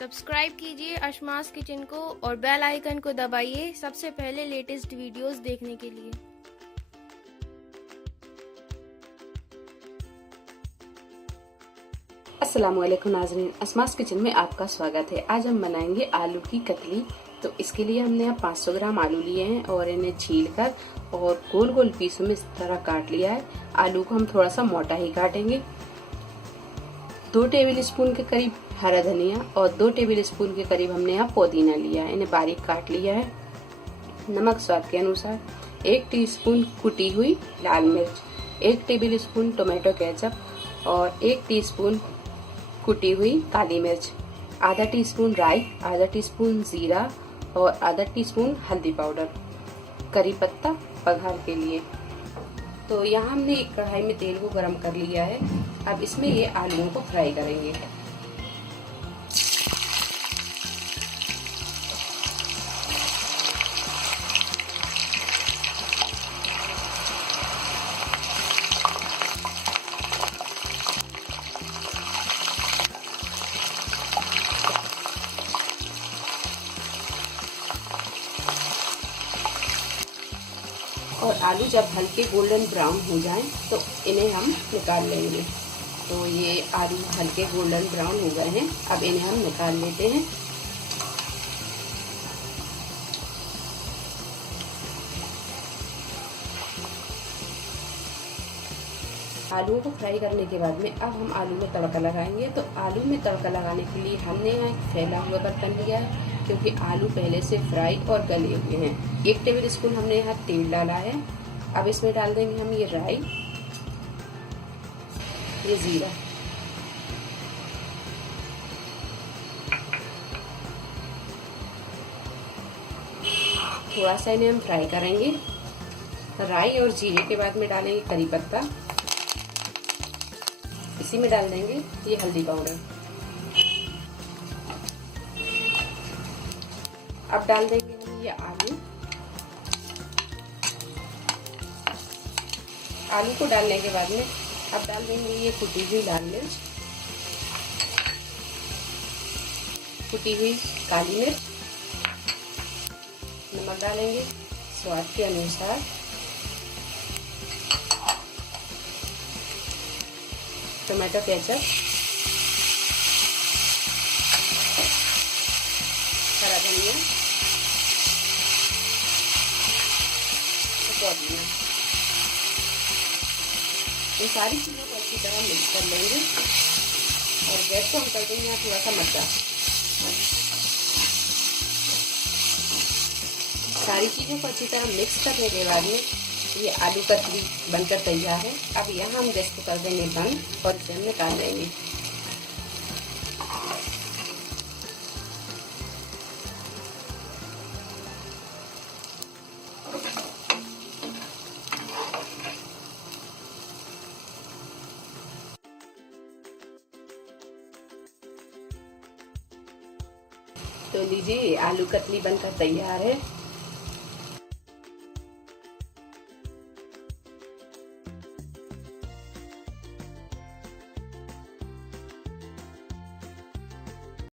Subscribe कीजिए अशमास kitchen को और बेल आइकन को दबाइए सबसे पहले लेटेस्ट वीडियोस देखने के लिए। अस्सलामुअलैकुम नाज़रीन, अशमास किचन में आपका स्वागत है। आज हम बनाएंगे आलू की कतली। तो इसके लिए हमने यहाँ 500 ग्राम आलू लिए हैं और इन्हें छीलकर और गोल गोल पीसों में इस तरह काट लिया है। आलू को हम थोड़ा सा मोटा ही काटेंगे। 2 टेबल स्पून के करीब हरा धनिया और 2 टेबल स्पून के करीब हमने यहाँ पुदीना लिया है, इन्हें बारीक काट लिया है। नमक स्वाद के अनुसार, 1 टीस्पून कुटी हुई लाल मिर्च, 1 टेबल स्पून टोमेटो केचप और 1 टीस्पून कुटी हुई काली मिर्च, आधा टीस्पून राई, आधा टीस्पून जीरा और आधा टीस्पून हल्दी पाउडर, करी पत्ता बघार के लिए। तो यहाँ हमने एक कढ़ाई में तेल को गरम कर लिया है। अब इसमें ये आलूओं को फ्राई करेंगे। और आलू जब हल्के गोल्डन ब्राउन हो जाएं तो इन्हें हम निकाल लेंगे। तो ये आलू हल्के गोल्डन ब्राउन हो गए हैं, अब इन्हें हम निकाल लेते हैं। आलूओं को फ्राई करने के बाद में अब हम आलू में तड़का लगाएंगे। तो आलू में तड़का लगाने के लिए हमने यहाँ एक फैला हुआ बर्तन लिया है, क्योंकि आलू पहले से फ्राई और गले हुए हैं। 1 टेबल स्पून हमने यहाँ तेल डाला है। अब इसमें डाल देंगे हम ये राई, ये जीरा, थोड़ा सा इन्हें हम फ्राई करेंगे। राई और जीरे के बाद में डालेंगे करी पत्ता, इसी में डाल देंगे ये हल्दी पाउडर। अब डाल देंगे हम ये आलू। आलू को डालने के बाद में अब डाल देंगे ये कुटी हुई लाल मिर्च, कुटी हुई काली मिर्च, नमक डालेंगे स्वाद के अनुसार, टोमेटो केचप, हरा धनिया, पुदीना। इन सारी चीज़ों को अच्छी तरह मिक्स कर लेंगे और गैस को हम कर देंगे यहाँ थोड़ा सा मद्दा। सारी चीज़ों को अच्छी तरह मिक्स करने के बाद में ये आलू कतली बनकर तैयार है। अब यहाँ हम गैस को कर देंगे बंद और इसे हम निकाल लेंगे। तो लीजिए आलू कतली बनकर तैयार है।